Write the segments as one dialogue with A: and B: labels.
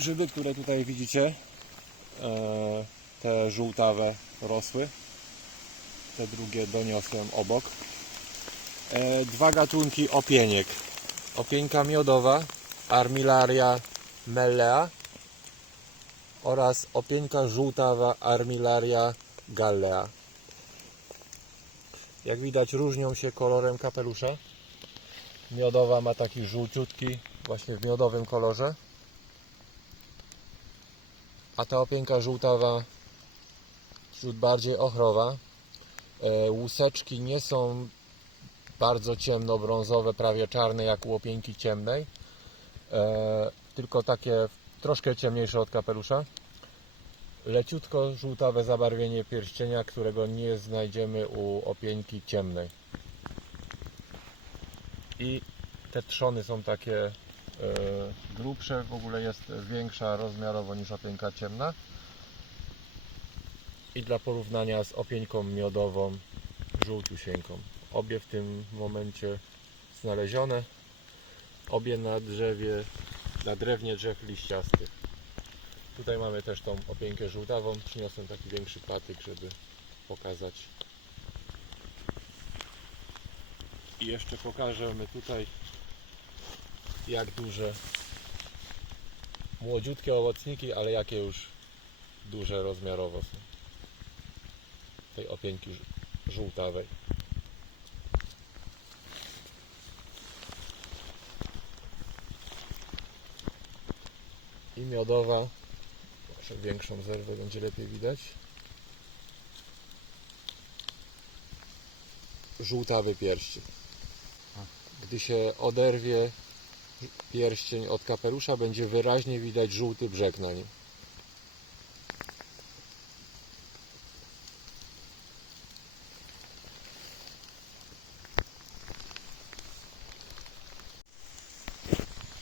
A: grzyby, które tutaj widzicie, e, te żółtawe rosły. Te drugie doniosłem obok. E, Dwa gatunki opieniek. Opieńka miodowa, Armillaria mellea oraz opieńka żółtawa, Armillaria gallea. Jak widać różnią się kolorem kapelusza. Miodowa ma taki żółciutki, właśnie w miodowym kolorze. A ta opięka żółtawa wśród bardziej ochrowa. E, Łuseczki nie są bardzo ciemno-brązowe, prawie czarne jak u opieńki ciemnej. E, tylko takie troszkę ciemniejsze od kapelusza. Leciutko żółtawe zabarwienie pierścienia, którego nie znajdziemy u opieńki ciemnej. I te trzony są takie grubsze, w ogóle jest większa rozmiarowo niż opieńka ciemna. I dla porównania z opieńką miodową, żółciusieńką. Obie w tym momencie znalezione. Obie na drzewie, na drewnie drzew liściastych. Tutaj mamy też tą opieńkę żółtawą. Przyniosłem taki większy patyk, żeby pokazać. I jeszcze pokażemy tutaj jak duże młodziutkie owocniki, ale jakie już duże rozmiarowo są tej opieńki żółtawej. I miodowa, może większą zerwę będzie lepiej widać. Żółtawy pierścień. Gdy się oderwie pierścień od kapelusza, będzie wyraźnie widać żółty brzeg na nim.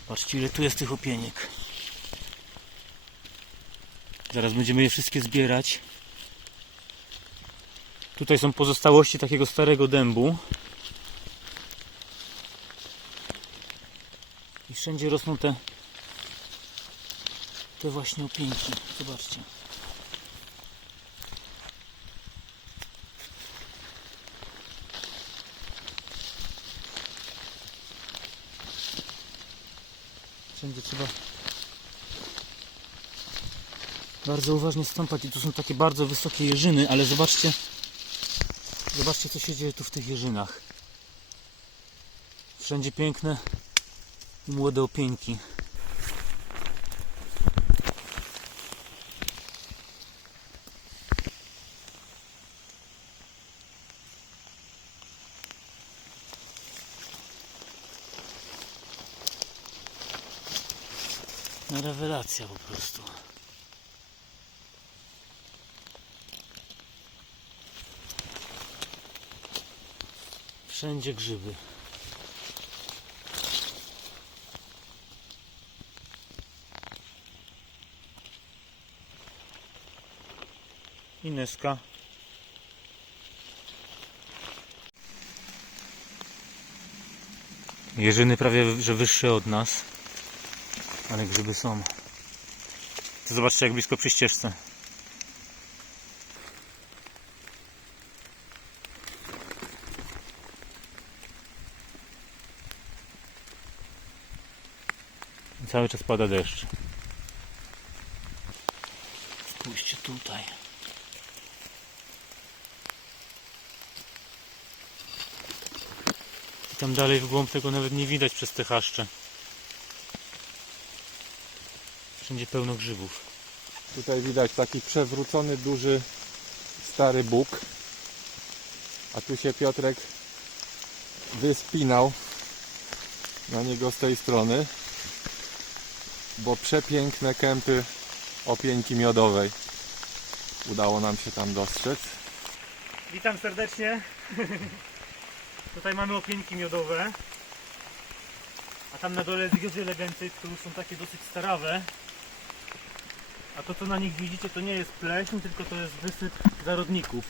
B: Patrzcie ile tu jest tych opieniek. Zaraz będziemy je wszystkie zbierać. Tutaj są pozostałości takiego starego dębu. I wszędzie rosną te te właśnie opieńki. Zobaczcie. Wszędzie trzeba bardzo uważnie stąpać i tu są takie bardzo wysokie jeżyny, ale zobaczcie zobaczcie co się dzieje tu w tych jeżynach. Wszędzie piękne młode opieńki. Rewelacja po prostu. Wszędzie grzyby. Ineska. Jeżyny prawie że wyższe od nas. Ale grzyby są. To zobaczcie jak blisko przy ścieżce. Cały czas pada deszcz. Spójrzcie tutaj. Tam dalej w głąb tego nawet nie widać przez te chaszcze. Wszędzie pełno grzybów.
A: Tutaj widać taki przewrócony, duży, stary Bóg. A tu się Piotrek wyspinał na niego z tej strony, bo przepiękne kępy opieńki miodowej udało nam się tam dostrzec.
B: Witam serdecznie. Tutaj mamy opieńki miodowe. A tam na dole zgierzy legency, które już są takie dosyć starawe. A to co na nich widzicie to nie jest pleśń, tylko to jest wysyp zarodników.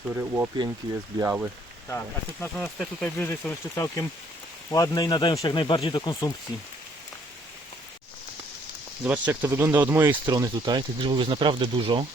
A: który u opieńki jest biały.
B: Tak. A te natomiast te tutaj wyżej są jeszcze całkiem ładne i nadają się jak najbardziej do konsumpcji. Zobaczcie jak to wygląda od mojej strony tutaj. Tych grzybów jest naprawdę dużo.